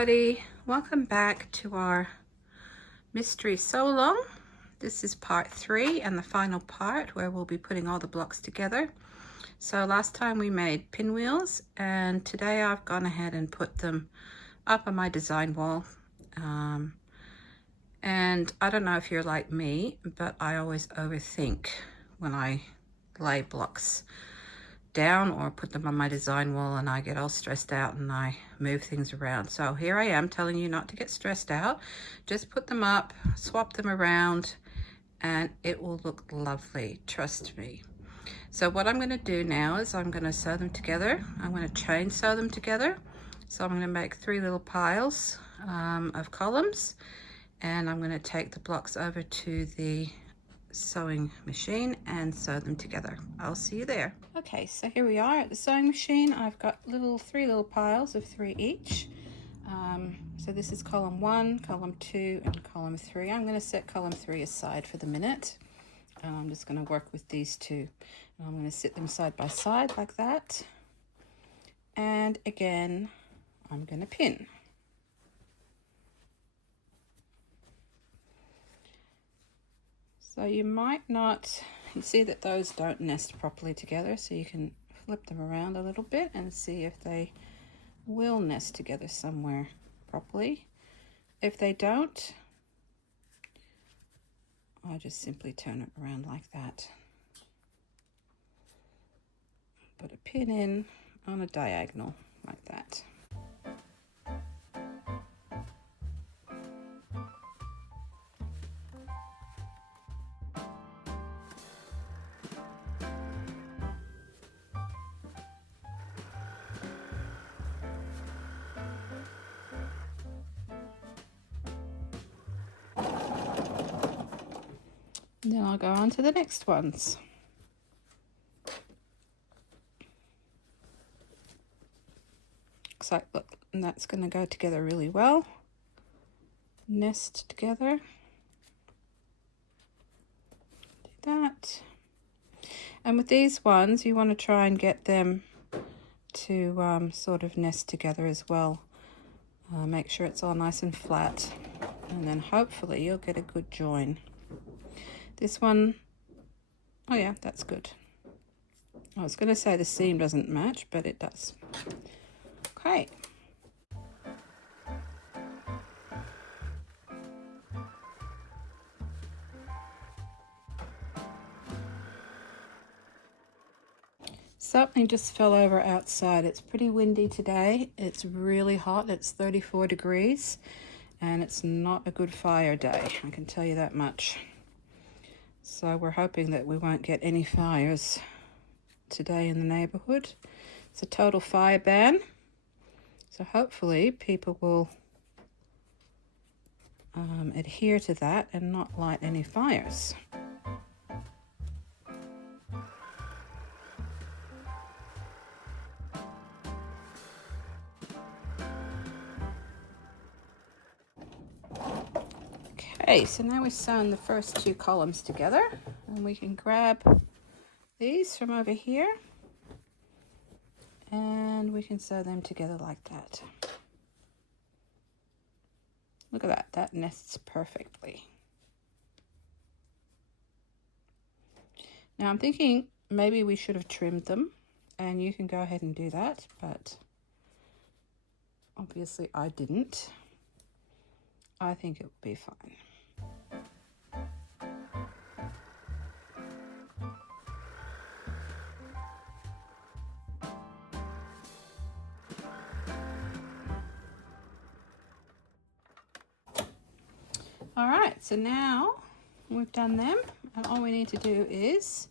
everybody, welcome back to our mystery sew-along. This is part 3 and the final part where we'll be putting all the blocks together. So last time we made pinwheels, and today I've gone ahead and put them up on my design wall. And I don't know if you're like me, but I always overthink when I lay blocks down or put them on my design wall, and I get all stressed out and I move things around. So here I am telling you not to get stressed out. Just put them up, swap them around, and it will look lovely, trust me. So what I'm going to do now is I'm going to sew them together. I'm going to chain sew them together. So I'm going to make 3 little piles of columns, and I'm going to take the blocks over to the sewing machine and sew them together. I'll see you there. Okay, so here we are at the sewing machine. I've got 3 little piles of 3 each. So this is column 1, column 2, and column 3. I'm going to set column 3 aside for the minute. I'm just going to work with these 2. And I'm going to sit them side by side like that. And again, I'm going to pin. So you might not, you see that those don't nest properly together, so you can flip them around a little bit and see if they will nest together somewhere properly. If they don't, I just simply turn it around like that. Put a pin in on a diagonal like that. And then I'll go on to the next ones. Looks like, look, and that's going to go together really well. Nest together. Do that. And with these ones, you want to try and get them to sort of nest together as well. Make sure it's all nice and flat, and then hopefully you'll get a good join. This one, oh yeah, that's good. I was going to say the seam doesn't match, but it does. Okay. Something just fell over outside. It's pretty windy today. It's really hot. It's 34 degrees, and it's not a good fire day, I can tell you that much. So we're hoping that we won't get any fires today in the neighborhood. It's a total fire ban. So hopefully people will adhere to that and not light any fires. Okay, so now we've sewn the first 2 columns together, and we can grab these from over here and we can sew them together like that. Look at that, that nests perfectly. Now I'm thinking maybe we should have trimmed them, and you can go ahead and do that, but obviously I didn't. I think it will be fine. All right, so now we've done them, and all we need to do is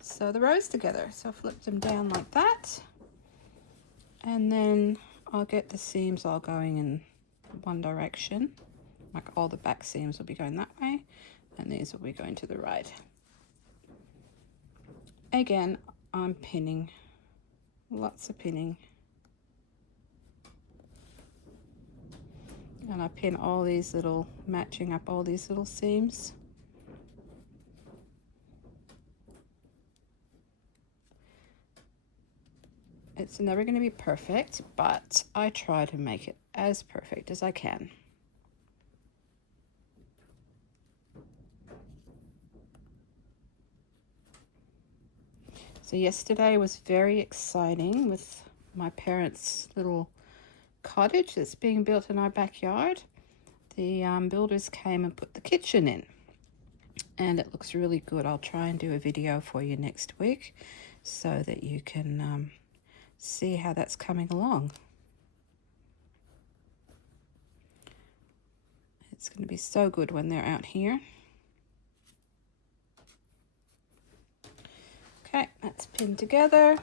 sew the rows together. So flip them down like that, and then I'll get the seams all going in one direction. Like all the back seams will be going that way, and these will be going to the right. Again, I'm pinning, lots of pinning. And I pin all these little, matching up all these little seams. It's never going to be perfect, but I try to make it as perfect as I can. So yesterday was very exciting with my parents' little cottage that's being built in our backyard. The builders came and put the kitchen in, and it looks really good. I'll try and do a video for you next week so that you can see how that's coming along. It's going to be so good when they're out here. Okay, that's pinned together.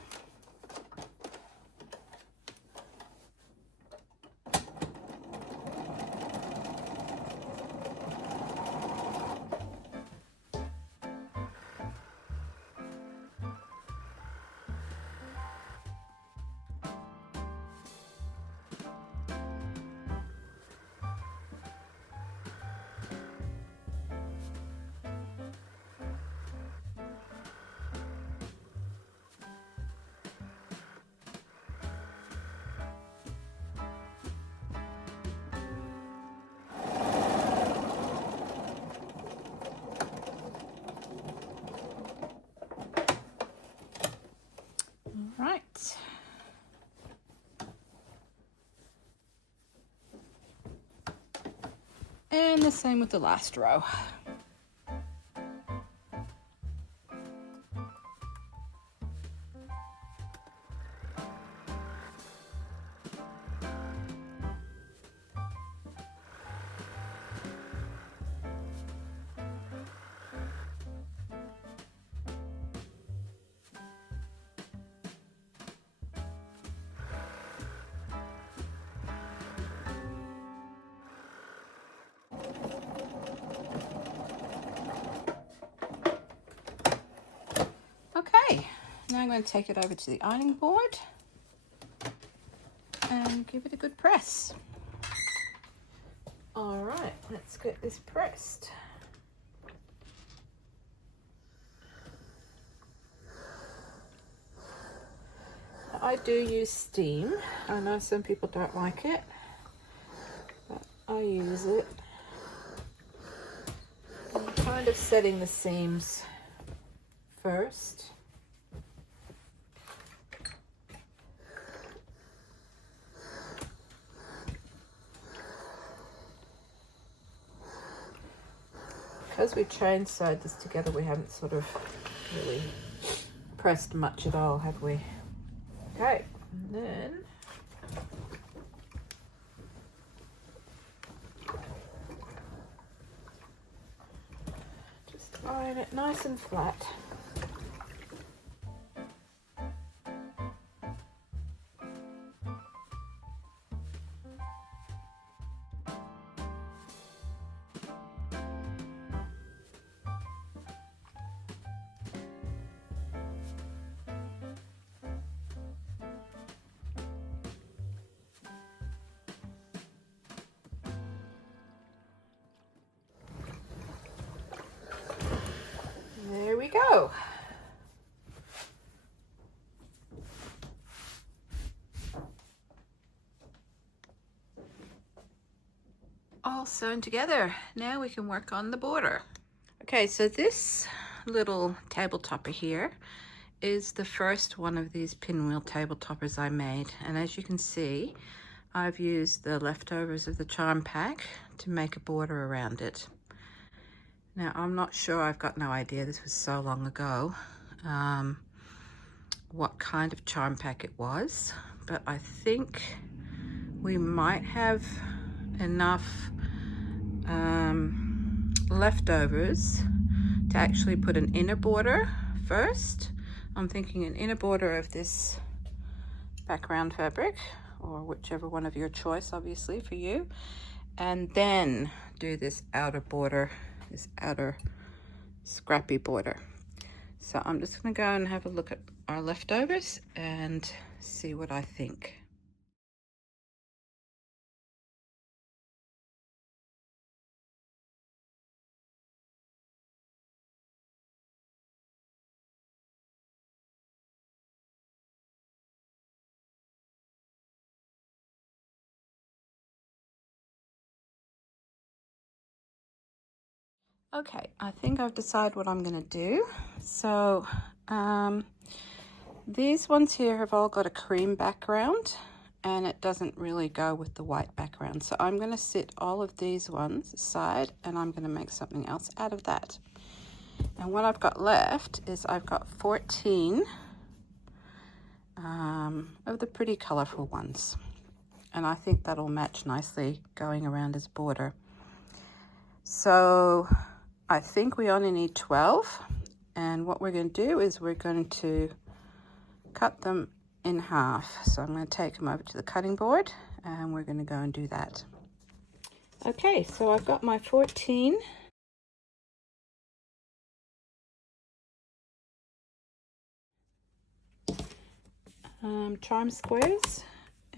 Right. And the same with the last row. Okay, now I'm going to take it over to the ironing board and give it a good press. All right, let's get this pressed. I do use steam. I know some people don't like it, but I use it. I'm kind of setting the seams first. Because we chain sewed this together, we haven't sort of really pressed much at all, have we? Okay, and then just iron it nice and flat. There we go. All sewn together. Now we can work on the border. Okay, so this little table topper here is the first one of these pinwheel table toppers I made, and as you can see, I've used the leftovers of the charm pack to make a border around it. Now, I'm not sure, I've got no idea, this was so long ago, what kind of charm pack it was, but I think we might have enough leftovers to actually put an inner border first. I'm thinking an inner border of this background fabric, or whichever one of your choice, obviously, for you, and then do this outer border, this outer scrappy border. So I'm just going to go and have a look at our leftovers and see what I think. Okay, I think I've decided what I'm going to do. So these ones here have all got a cream background, and it doesn't really go with the white background. So I'm going to sit all of these ones aside, and I'm going to make something else out of that. And what I've got left is I've got 14 of the pretty colorful ones. And I think that'll match nicely going around as border. So I think we only need 12. And what we're going to do is we're going to cut them in half. So I'm going to take them over to the cutting board and we're going to go and do that. Okay, so I've got my 14 charm squares,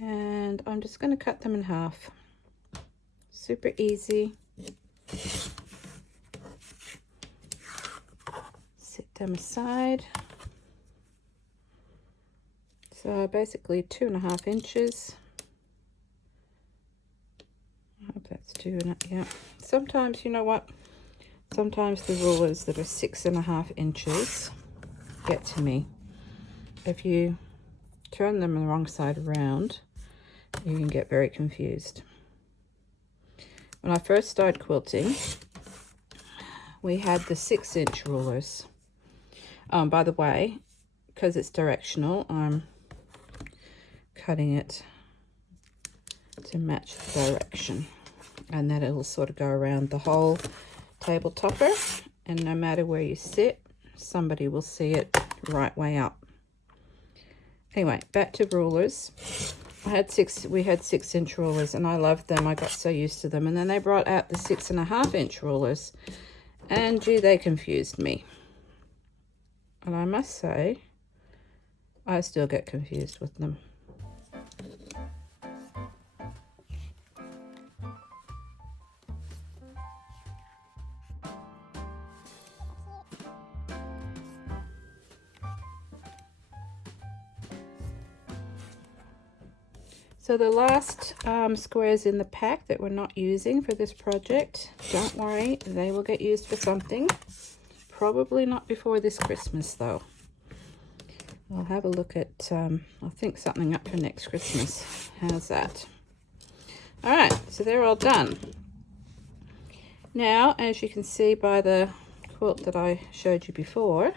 and I'm just going to cut them in half. Super easy. Set them aside. So basically 2.5 inches. I hope that's 2.5. Yeah. Sometimes, you know what? Sometimes the rulers that are 6.5 inches get to me. If you turn them the wrong side around, you can get very confused. When I first started quilting, we had the 6-inch rulers. By the way, because it's directional, I'm cutting it to match the direction, and then it'll sort of go around the whole table topper, and no matter where you sit, somebody will see it right way up. Anyway, back to rulers. We had 6-inch rulers, and I loved them. I got so used to them, and then they brought out the 6.5-inch rulers, and gee, they confused me. And I must say, I still get confused with them. So the last squares in the pack that we're not using for this project, don't worry, they will get used for something. Probably not before this Christmas though. I'll have a look at, I'll think something up for next Christmas. How's that? All right, so they're all done. Now, as you can see by the quilt that I showed you before,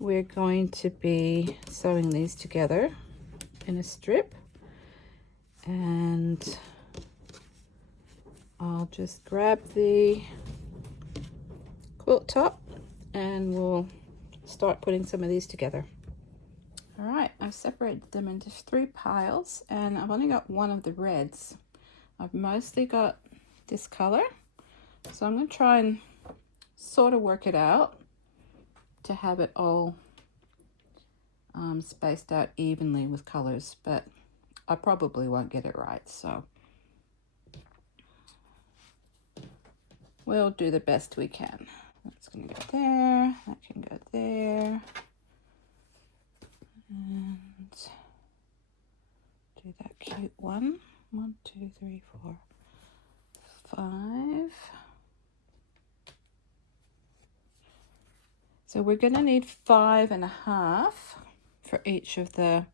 we're going to be sewing these together in a strip. And I'll just grab the quilt top and we'll start putting some of these together. All right, I've separated them into 3 piles, and I've only got one of the reds. I've mostly got this color, so I'm going to try and sort of work it out to have it all spaced out evenly with colors, but I probably won't get it right, so we'll do the best we can. That's going to go there, that can go there, and do that cute one. 1, 2, 3, 4, 5. So we're going to need 5.5 for each of the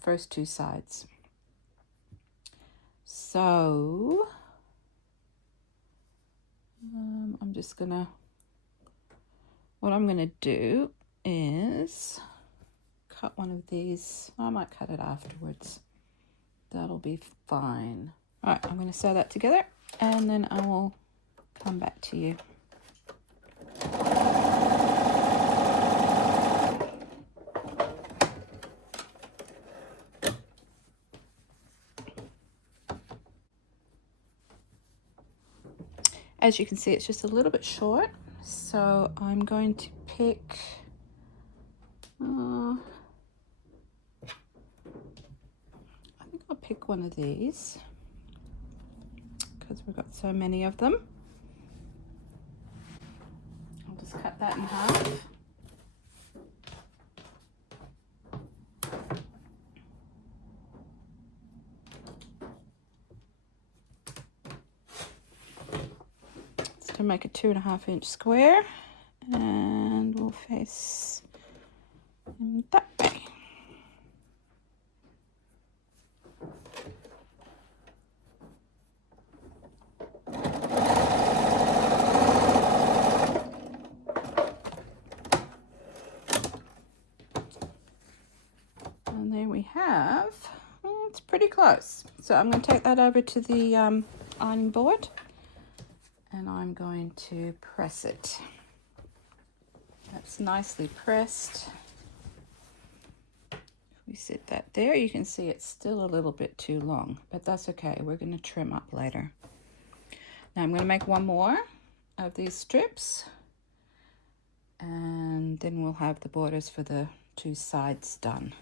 first 2 sides. So I'm just gonna, what I'm gonna do is cut one of these. I might cut it afterwards. That'll be fine. All right, I'm gonna sew that together and then I will come back to you. As you can see, it's just a little bit short, so I'm going to pick I think I'll pick one of these because we've got so many of them. I'll just cut that in half. to make a 2.5-inch square, and we'll face him that way. And there we have, it's pretty close. So I'm going to take that over to the ironing board, and I'm going to press it. That's nicely pressed. If we sit that there, you can see it's still a little bit too long, but that's okay. We're going to trim up later. Now I'm going to make one more of these strips, and then we'll have the borders for the 2 sides done.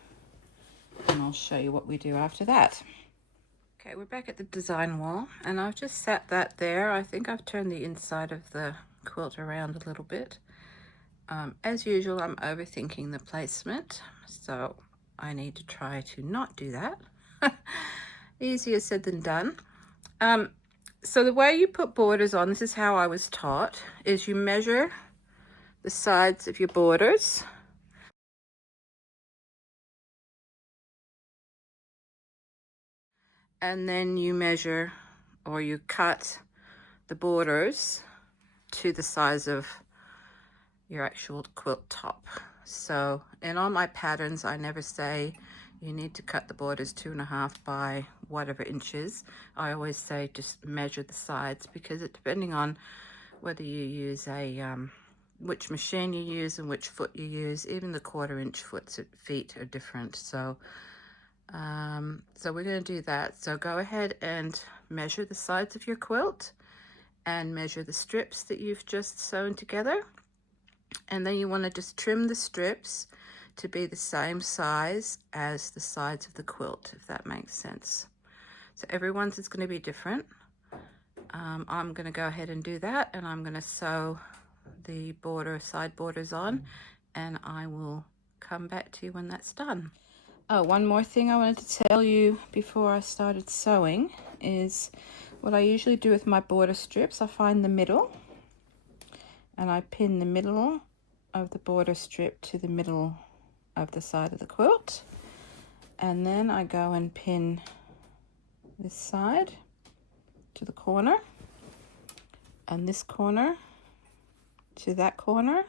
And I'll show you what we do after that. Okay, we're back at the design wall, and I've just sat that there. I think I've turned the inside of the quilt around a little bit. As usual, I'm overthinking the placement, so I need to try to not do that. Easier said than done. So the way you put borders on, this is how I was taught, is you measure the sides of your borders. And then you measure, or you cut the borders to the size of your actual quilt top. So in all my patterns, I never say you need to cut the borders 2.5 by whatever inches. I always say just measure the sides, because it depending on whether you use a which machine you use and which foot you use, even the 1/4-inch feet are different. So we're going to do that. So go ahead and measure the sides of your quilt and measure the strips that you've just sewn together. And then you want to just trim the strips to be the same size as the sides of the quilt, if that makes sense. So everyone's is going to be different. I'm going to go ahead and do that, and I'm going to sew the side borders on, and I will come back to you when that's done. Oh, one more thing I wanted to tell you before I started sewing is what I usually do with my border strips. I find the middle, and I pin the middle of the border strip to the middle of the side of the quilt, and then I go and pin this side to the corner, and this corner to that corner,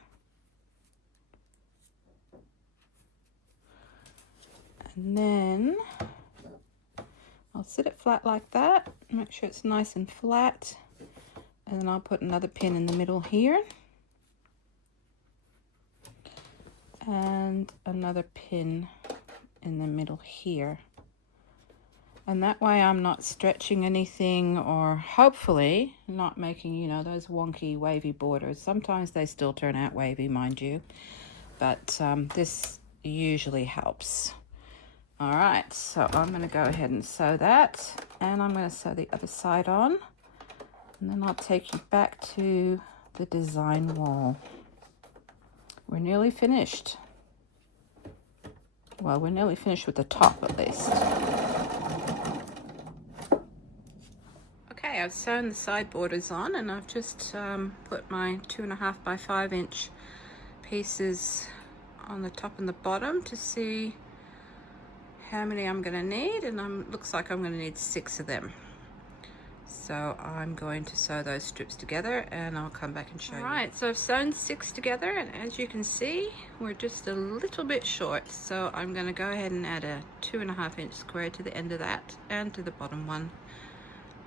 and then I'll sit it flat like that, make sure it's nice and flat, and then I'll put another pin in the middle here, and another pin in the middle here. And that way I'm not stretching anything, or hopefully not making, you know, those wonky wavy borders. Sometimes they still turn out wavy, mind you, but this usually helps. All right, so I'm going to go ahead and sew that, and I'm going to sew the other side on, and then I'll take you back to the design wall. We're nearly finished. Well, we're nearly finished with the top at least. Okay, I've sewn the side borders on, and I've just put my 2.5 by 5-inch pieces on the top and the bottom to see how many I'm going to need, and looks like I'm going to need 6 of them. So I'm going to sew those strips together, and I'll come back and show you. All right, so I've sewn 6 together, and as you can see, we're just a little bit short. So I'm going to go ahead and add a 2.5-inch square to the end of that and to the bottom one.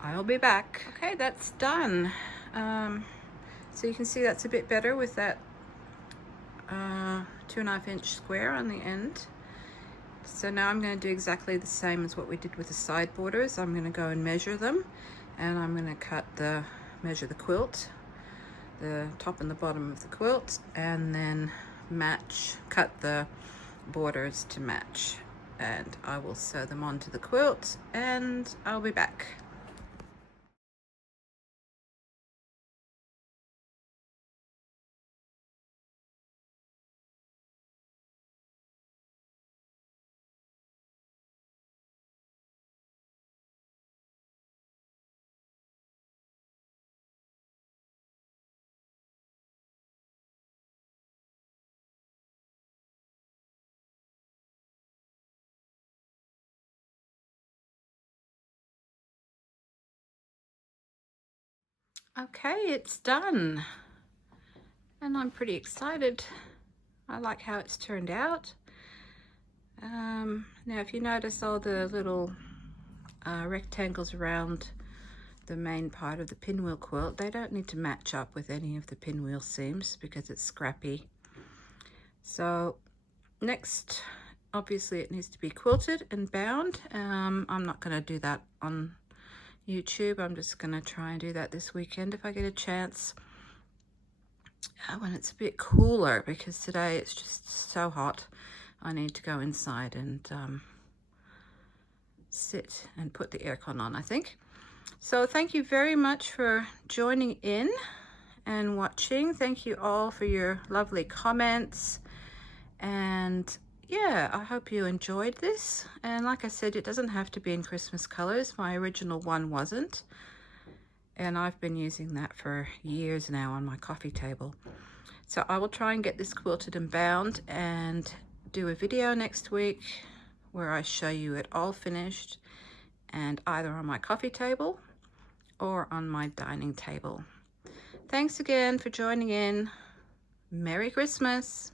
I'll be back. Okay, that's done. So you can see that's a bit better with that 2.5-inch square on the end. So now I'm going to do exactly the same as what we did with the side borders. I'm going to go and measure them, and I'm going to measure the quilt, the top and the bottom of the quilt, and then cut the borders to match. And I will sew them onto the quilt, and I'll be back. Okay, it's done. And I'm pretty excited. I like how it's turned out. Now if you notice all the little rectangles around the main part of the pinwheel quilt, they don't need to match up with any of the pinwheel seams because it's Scrappy. So next, obviously it needs to be quilted and bound. I'm not going to do that on YouTube. I'm just going to try and do that this weekend if I get a chance. When it's a bit cooler, because today it's just so hot. I need to go inside and sit and put the aircon on, I think. So thank you very much for joining in and watching. Thank you all for your lovely comments. And yeah, I hope you enjoyed this. And like I said, it doesn't have to be in Christmas colors. My original one wasn't. And I've been using that for years now on my coffee table. So I will try and get this quilted and bound and do a video next week where I show you it all finished, and either on my coffee table or on my dining table. Thanks again for joining in. Merry Christmas.